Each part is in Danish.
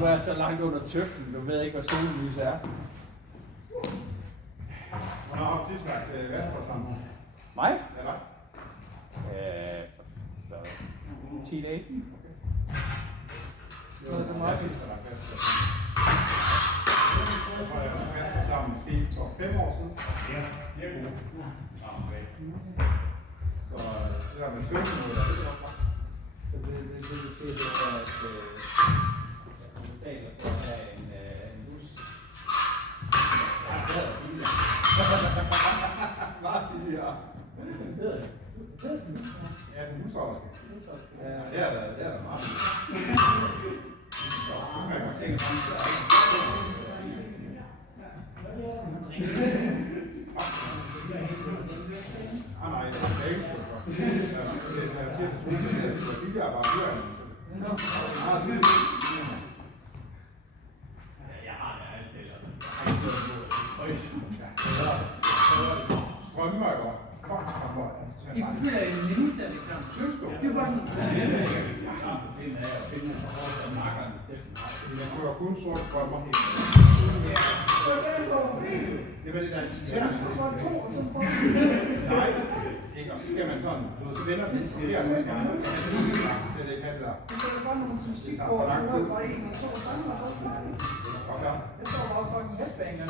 Du er så langt under tøften, du ved ikke, hvad sollys er. Hvornår har du sidst lagt Vestre sammen? Mig? Ja, dig. 10 dage. Jeg har sidst lagt Vestre sammen måske for 5 år siden. Ja, det er gode. Så det der med svømme nu, det er godt. Så det betyder, det er, at du betaler for at have en bus. Ja, det er billigere. Meget billigere. Det er det. Ja, som husholderske. Ja, Det er der meget. Nej, det er ikke så godt. Jeg siger til skolen, at det er billigere bare dyr. Meget billigt. Jeg har det altid. Strømmer jo godt. De føler en nemmeste af det klar. Det er bare sådan. Jeg kører kun sort strømmer. Det var det der irriterende. Nej, ikke. Og så skal man sådan, så vender den her, så skal man sådan, så det kan der. Det tager for lang tid. Godt der. det står bare for en hestbanger.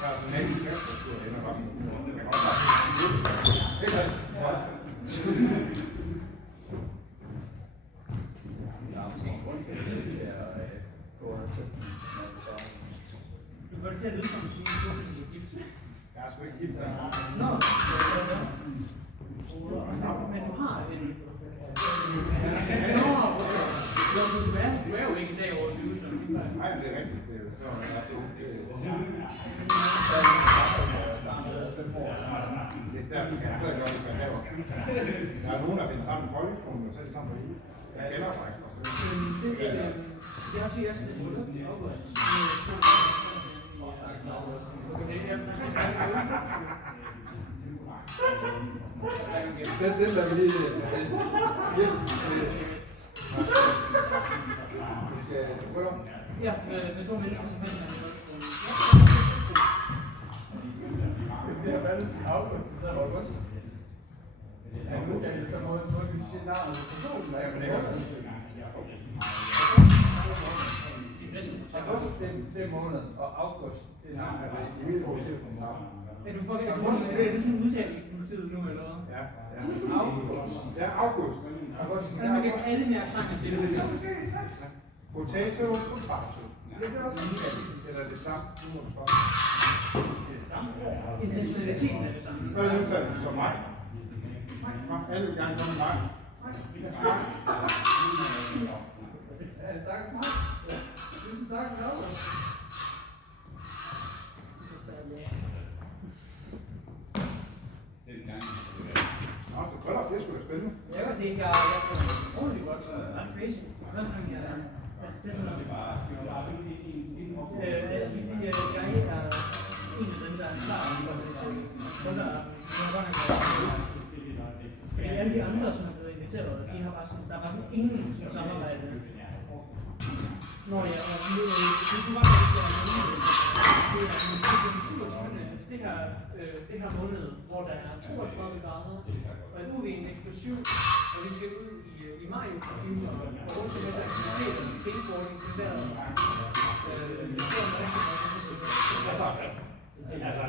Der er sådan en enkelt kæftstruktur, det er godt. Det kan godt være. Du får det til at lyde som sådan en gift. Jeg er sgu ikke gift der. Nå, men du har en... Nå, du er jo ikke i dag over 20, så Nej, det er rigtigt. Det er derfor, skal jeg stadig gøre det, hvad jeg laver. Der er nogen, der finder sammen i folkeskolen, og så er det sammen for livet. Jeg kender faktisk også. Det er også, jeg skal til Bryllup i august. Den der vi lige... Yes. Skal du prøve? Ja, med 2 mennesker, som finder Det er valgt i august, det er godt. Ja, nu kan det så måde, så kan vi sige navnet på personen, der er jo det også. August, det er 3 måneder, og august, det er navnet. Altså, i mit hoved, det er på navnet. Ja, du får det. Det er sådan en udtale i politiet nu, eller hvad? Ja, ja. August. Ja, august. Men man kan alle mere sanger til det. Potato, potato. Eller det samme. Nu må du stoppe. Intentionaliteten er det samme. Hvad er det nu, der er som mig? Alle vil gerne komme med mig. Ja, tak. Tusind tak for det. Nå, så briller, det er sgu da spændende. Ja, det er jeg ordentligt godt, så ret crazy. Hvad skal jeg gøre? Det er sådan noget. Jeg er en af dem, der er klar for det. Fordi alle de andre, som er blevet inviteret, de har bare sådan, der var sådan ingen som samarbejde. Nå ja, og nu du var det her måned, hvor der er 32 grader, og et UV-indeks på 7, og vi skal ud i maj og rundt til med aktiviteter, skateboarding, til vejret. Altså,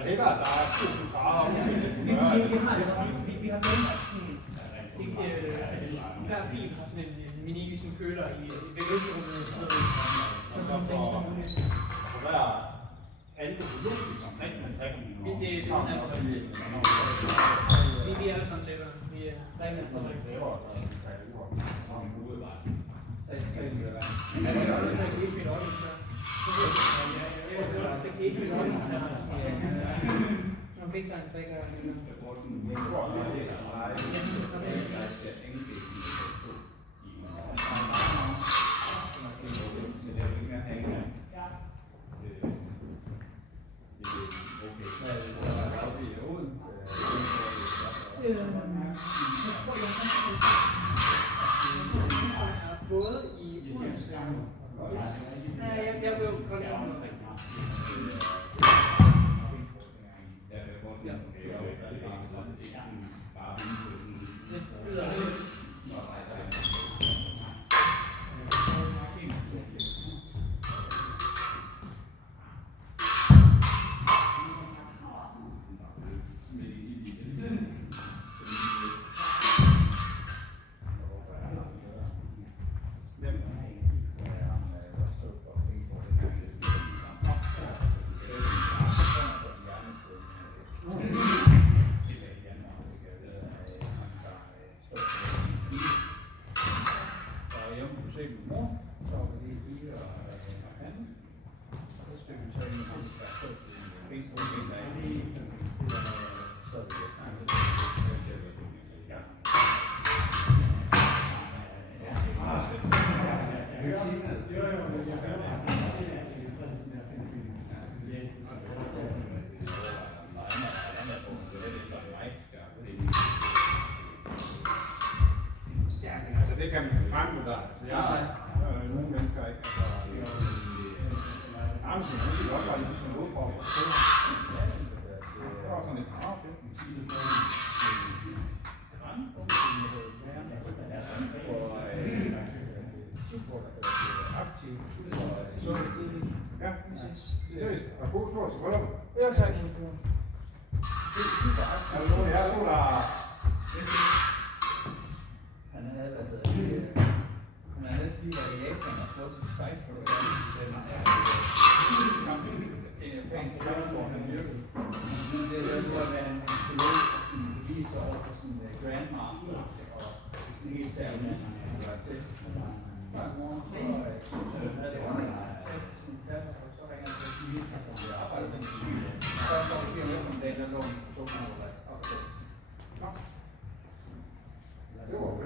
hellere, der er 2 grader. Vi har med hver bil har sådan en mini som køler i væggelserummet. Og så for hver alkohologisk omkring man drikker. Vi er alle sammen tættere. Vi er rigtig for rigtig. Big time bigger. tror, jeg er både i Odense. Nej, jeg blev godt omkring. Det kan man fremme der. Altså, jeg har nogle mennesker ikke. Altså, Arnsen, han siger også bare lige sådan noget på. Det var sådan lidt ja, det ses. Og god tur til brylluppet. Ja, tak. Er der nogen af jer, der Han havde lige været i Japan og fået sit site for det. En japansk spørgsmål, han virkede. Det er jo at være en pilot, som viser over for sådan en grandmaster, og det helt særligt, han var til. Mange morgen, så havde det underlagt. Så ringer han til at sige, at han arbejder med en syg. Så går det 4 år om dagen, der lå en person, der var optaget. det var